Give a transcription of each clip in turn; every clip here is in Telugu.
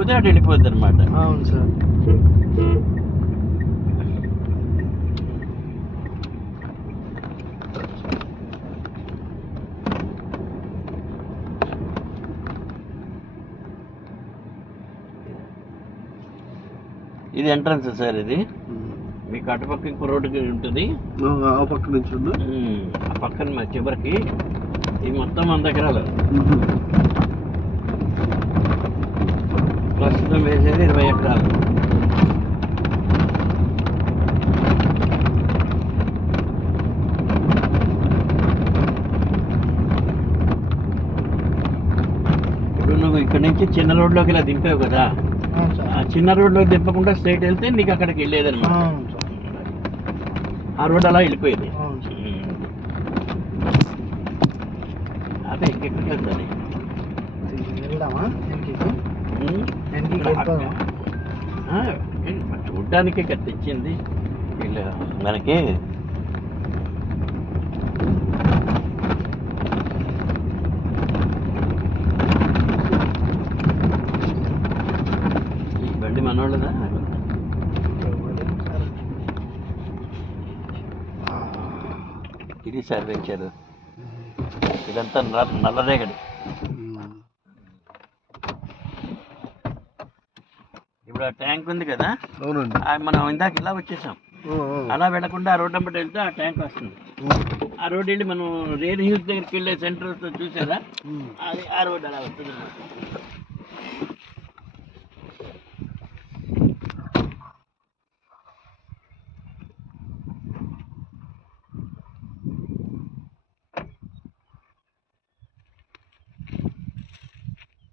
అటు వెళ్ళిపోద్ది అనమాట. అవును సార్. ఇది ఎంట్రన్స్ సార్. ఇది మీకు అటుపక్క ఇంకో రోడ్డుకి ఉంటుంది, ఆ పక్క నుంచి ఆ పక్కన మా చివరికి. ఇది మొత్తం 100 ఎకరాలు. ప్రస్తుతం వేసేది 20 ఎకరాలు. ఇప్పుడు నువ్వు ఇక్కడ నుంచి చిన్న రోడ్లోకి ఇలా దింపావు కదా, ఆ చిన్న రోడ్లోకి దింపకుండా స్ట్రైట్ వెళ్తే నీకు అక్కడికి వెళ్ళేదన్నమాట. ఆ రోడ్ అలా వెళ్ళిపోయేది. అదే ఇంకెక్కడికి వెళ్తుంది. చూడ్డానికే కదా తెచ్చింది వీళ్ళు మనకి. ఈ బండి మనోళ్ళదా? ఇది సర్వేచారు. ఇదంతా నల్లరేగడి. ఇప్పుడు ఆ ట్యాంక్ ఉంది కదా, అవునండి, మనం ఇందాక ఇలా వచ్చేసాం. అలా వెళ్ళకుండా ఆ రోడ్ అంబటి వెళ్తే ఆ ట్యాంక్ వస్తుంది. ఆ రోడ్ వెళ్ళి మనం రేర్ హిల్స్ దగ్గరికి వెళ్ళే సెంటర్ చూసారా, అది ఆ రోడ్ అలా వస్తుంది.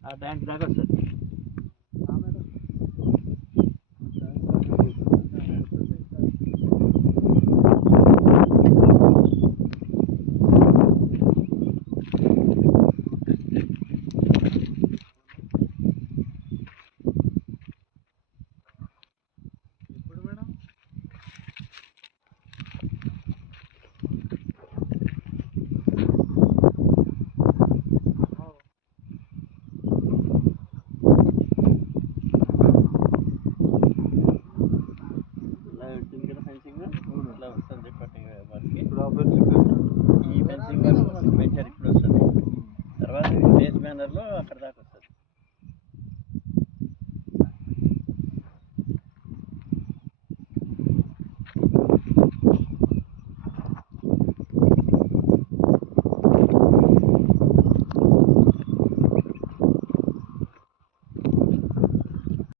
ఆ ట్యాంక్ దాకా వస్తుంది.